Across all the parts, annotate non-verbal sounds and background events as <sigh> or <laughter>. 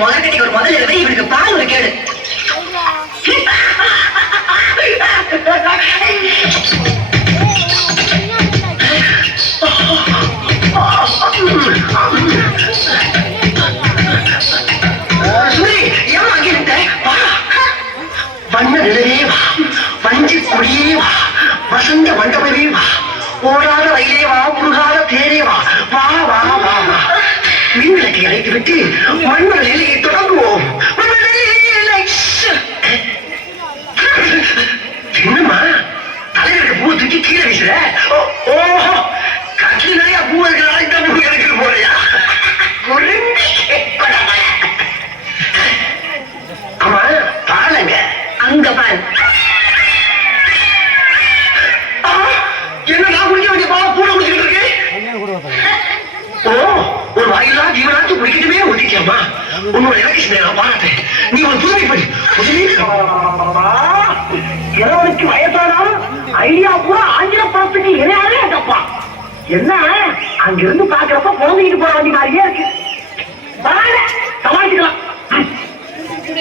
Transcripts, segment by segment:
வாழ்க்கைக்கு ஒரு முதல் இருக்கு இவனுக்கு பால் ஒரு கேடு. வண்ண நிலவே வா. வஞ்சி கொடியே வா. வசந்த மண்டபமே வா. ஓடாத வயலே வா. முருகாத தேரே வா. வா மின்விளக்கை அழைத்து விட்டு மண்மல நிலையை தொடங்குவோம் என்னம்மா? தலைவருக்கு பூ தூக்கி கீழே வீசுற? ஓஹோ. கட்சி நிறைய பூ இருக்கிறாங்க இந்த பூ எனக்கு போறியா? உன்னோட எனக்கு நான் பாராட்டேன் நீ ஒரு புதுமைப்படி புதுமை? இருபதுக்கு வயசானாலும் ஐடியா கூட ஆங்கில படத்துக்கு இணையாவே தப்பா என்ன? அங்கிருந்து பாக்குறப்ப குழந்தைகிட்டு போற வண்டி மாதிரியே இருக்கு. சமாளிக்கலாம்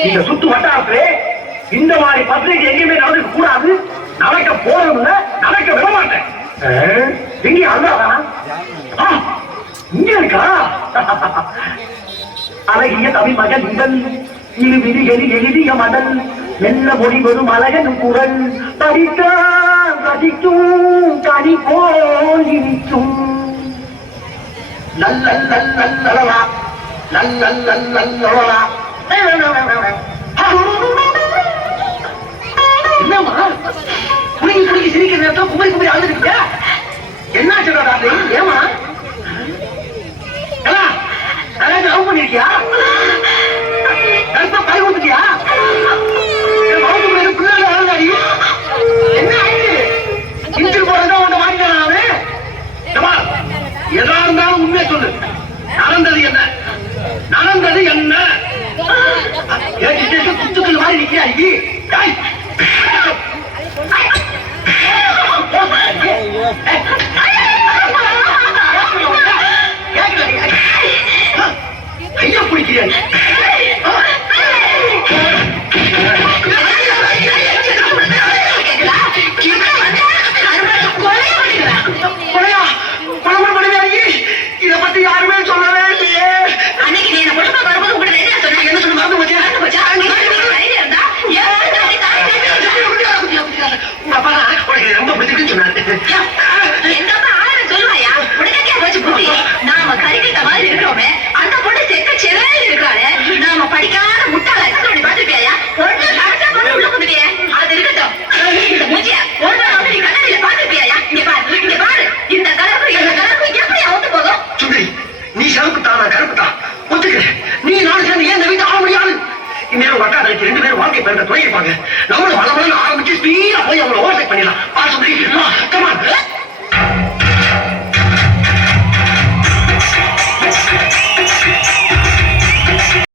இந்த சுத்து வட்டாரத்துல இந்த மாதிரி பத்திரிகை எங்கேயுமே நடந்துக்க கூடாது. நடக்க போறதுல நடக்க விட மாட்டேன். ஆ, எங்க அண்ணாதானா இங்க இருக்கா? <laughs> அழகிய தமிழ் மகன் உடல் இரு விதிகளில் எழுதிய மடல் மெல்ல மொழிவரும் அழகன் குரல் படித்தான் ரசிக்கும் கனி போல் நல்ல நல்ல நல்லல் நல்ல நல்ல நல்லல் ஐயா பிடிக்கிறேன் Yeah. வாழ்க்கை பெற்ற துணை இருப்பாங்க நம்மளும் வளமுடன் ஆரம்பிச்சு ஸ்பீடா போய் அவங்களை ஓவர்டேக் பண்ணிடலாம். Or something come on